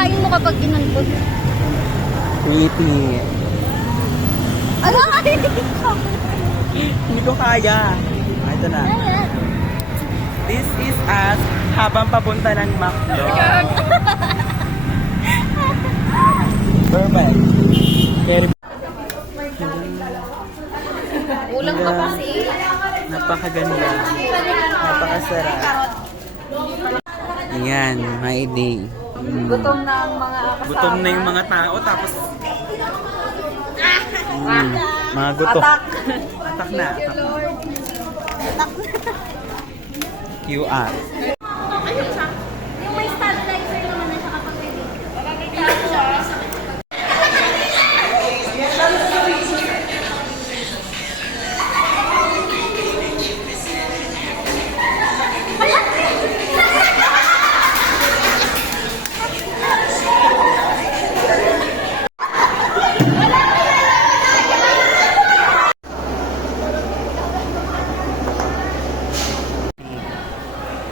kakain mo kapag inangkot? Pretty. Ano? Hindi ko kaya. Ah, ito na. This is us habang papunta ng McDo. Perfect. Very Ulang ka kasi. napakaganda. Napakasarap. Ayan, my day. Gutom na ang mga kasama. Gutom na yung mga tao tapos mga gutom. Atak. Atak na. Atak na. QR. Yung may stabilizer naman na siya kapag pwede.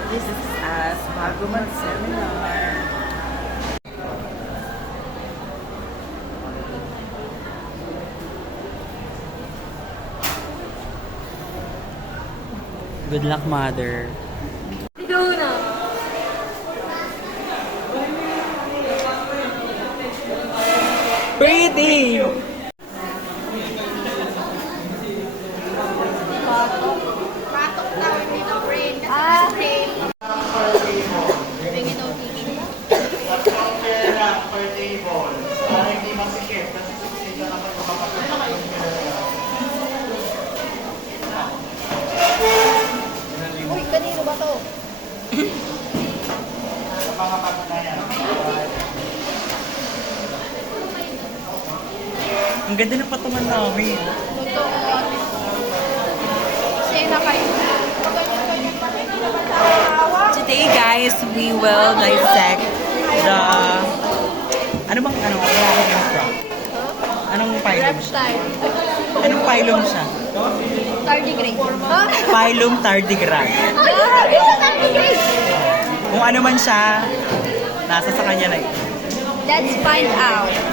This is us bago mag-seminar. Good luck, mother. Ikaw na. Pretty! Patok na dito, friend. Ah. Tingin daw tingin. Per table. Para hindi masikip. Kasi suksida naman yung kapatid. Uy, kanino ba to? Sa mga bata na yan. Ang ganda ng patungan namin. Totoo. Kasi na kayo. Today, guys, we will dissect the... Ano bang, ano? Wala akong instruct. Anong phylum siya? Reptile. Anong phylum siya? Tardigrade. Ha? Phylum tardigrade. Tardigrade! Kung ano man siya, nasa sa kanya na yun. Let's find out. It's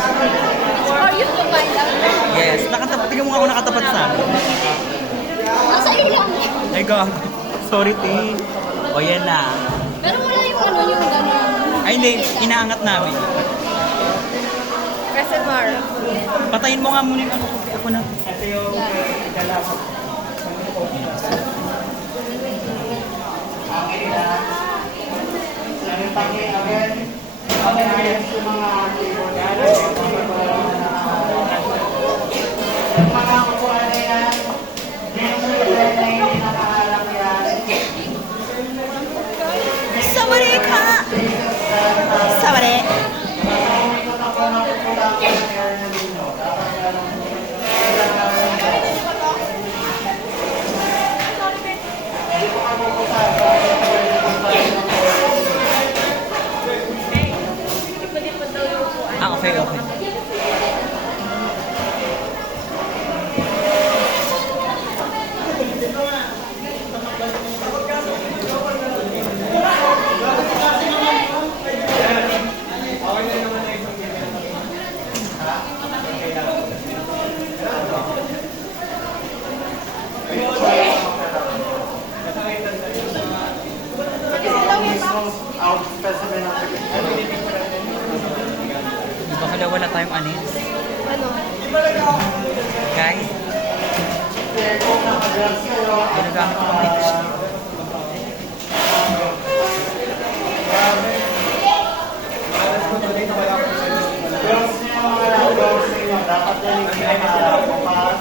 for you to find out. Yes, nakatapat. Tingnan mo nga ako nakatapat sa akin. Nasa ilang. Ay, God. Sorry, T. O, yan na. Pero wala yung ano yung gano'n. Ay, hindi. Inaangat namin. Reservoir. Patayin mo nga muna yung ano. Ako na. Ito yung dalawa. Ang ina. Ang tangi agad. Ang ayos yung mga table. Yung mga kukuha na yan. Yung mga na hindi nakaharap yan. Sabari ka! Sabari! Ah, okay, okay. Out specimen ng Di ba kala wala tayong anis? Ano? Guys? Ginagamit ko ng lipstick. girls niyo, mga girls niyo, dapat yan yung pinakabukas.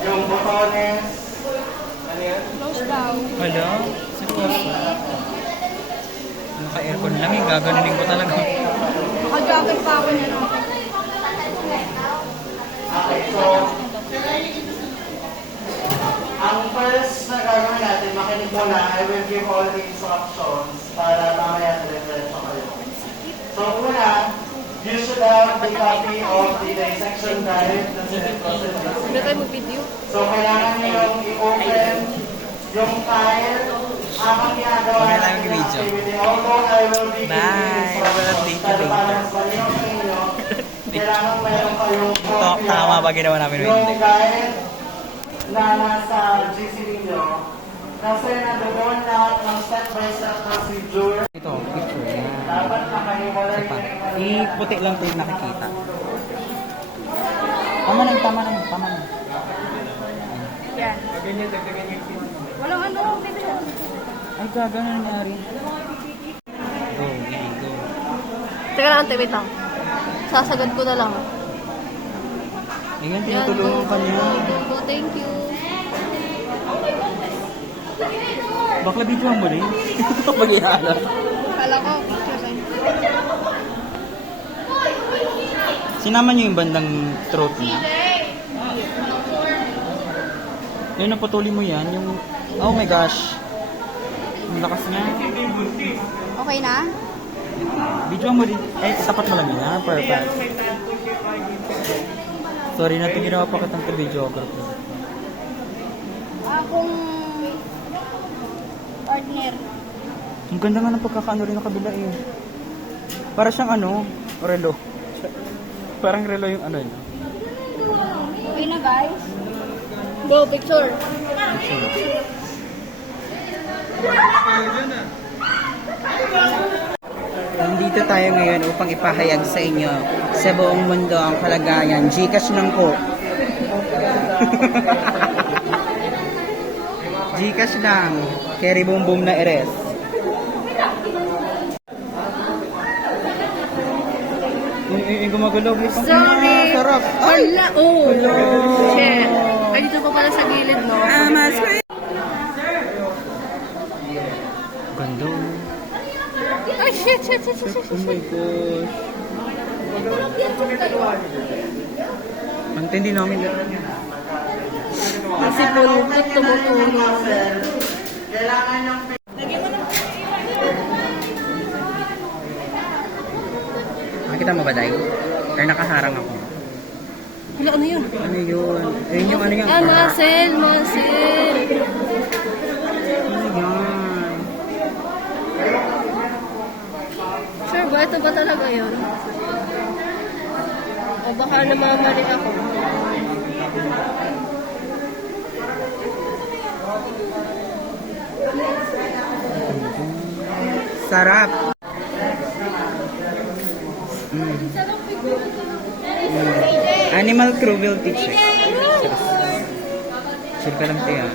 Yung botones. Close daw. Wala? Seryoso? Naka-aircon lang eh. Gaganunin ko talaga. Nakajagan pa ako niya no. Okay, so, ang first na gagawin natin, makinig mo lang, I will give all the instructions para mamaya diretso kayo. So, una, you should have the copy of the dissection guide na sinetproceed. Hindi tayo mag-video. So, kailangan nyo i-open yung file habang ginagawa Mamaya tayo natin yung mag-video. activity. Although I will be giving you Bye! yung Tama ba ginawa namin o yung hindi? guide na nasa GC ninyo. Kasi nandoon lahat ng step-by-step procedure. Ito, picture niya. Dapat nakahiwalay Isa pa. yung Puti lang po yung nakikita. Tama na. Yan. Walang ano, video. Ay, gano'n nangyari. Go. Teka lang, ante, wait lang. Sasagad ko na lang. Ayan, tinutulungan ka niya. Go, thank you. Bakla video mo rin. Mag-ihala. Kala ko, picture sign. Sinama niyo yung bandang throat niya. Yung naputuli mo yan, yung... Oh my gosh. Ang lakas niya. Okay na? Video mo rin. Eh, tapat mo lang yun, ha? Perfect. Sorry na ito, ginawa pa kitang videographer. Akong partner. Ang ganda nga ng pagkakaano rin ng kabila eh. Para siyang ano, relo. Parang relo yung ano yun. Okay na, guys. Go, picture. Nandito tayo ngayon upang ipahayag sa inyo sa buong mundo ang kalagayan. Gcash lang po. Gcash lang. Carry boom boom na eres. Yung gumagalaw. Sorry. Sarap. Wala. Oh. Shit. Ay, dito pa pala sa gilid, no? Mas ganda. Ay, shit. Oh my gosh. Ang tindi namin. Kasi pulukot tumutulong. kailangan yung Nakita mo ba, Day? Or nakaharang ako? Wala, ano yun? Ano yun? Ayun yung ano yung... Ah, muscle. Ano yan? Sure ba? Ito ba talaga yun? O baka namamali ako. Sarap! Animal cruelty check. Chill ka lang tayo.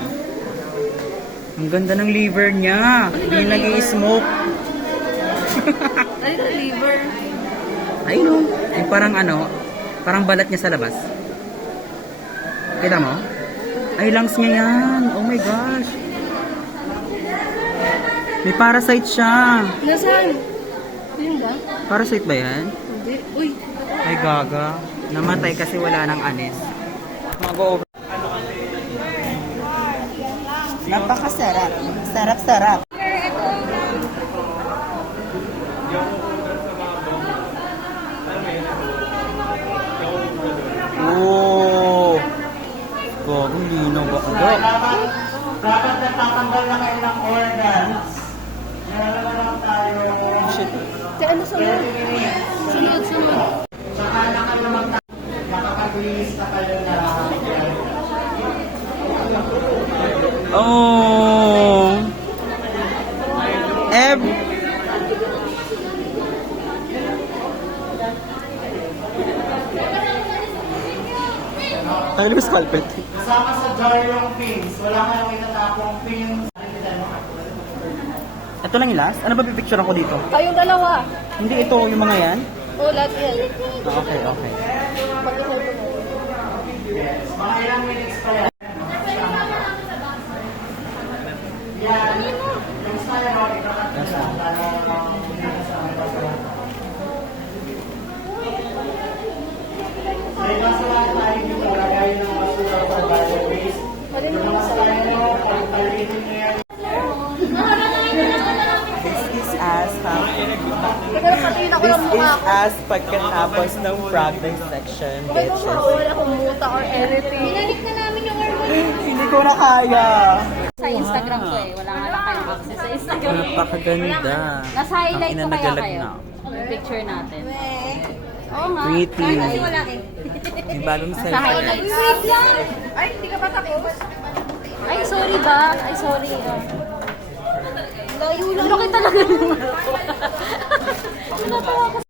Ang ganda ng liver niya. Hindi nag-i-smoke. Ay, the liver. Ay no. Yung parang ano, parang balat niya sa labas. Kita mo? Ay, lungs niya yan. Oh my gosh. May parasite siya. Nasaan? Yun ba? Parasite ba yan? Hindi. Uy. Ay, gaga. Namatay kasi wala ng anis. Mag-over. Napakasarap. Sarap-sarap. Oh! Gagong linaw ba? dapat natatanggal na kayo ng organs. Meron na lang tayo. Shit. Kaya ano sunod? Sunod. Saka na kayo makakabilis na kayo na. Oh! Tayo yung scalpel. Kasama sa jar yung pins. Wala kayong itatapong pins. Ito lang yung last? Ano ba pipicture ako dito? Kayong dalawa. Hindi ito yung mga yan? Oh, lahat yan. Okay. Mga ilang minutes pa yan. Yan. Yung style mo, ikakat na lang. May masalahan tayo dito. Lagay ng basura sa database. Yung masalahan mo, pag-palitin nyo yan. This is us, Teka lang, patina ko lang mukha ko. us pagkatapos ng practice section, Bakit kung mawala akong muta or anything? Binalik na namin yung Hindi ko na kaya. Sa Instagram ko eh. Wala nga lang kayong access sa Instagram. Napakaganda. Nasa highlight Ang ko kaya inanagalag kayo. na. Yung picture natin. Oo nga. Pretty. Kasi wala eh. May bagong Sa cellphone. highlights. Wait lang! Ay, hindi ka pa tapos? Ay, sorry ba? Ay, sorry. Layo lang. Laki talaga naman ako. Natawa ko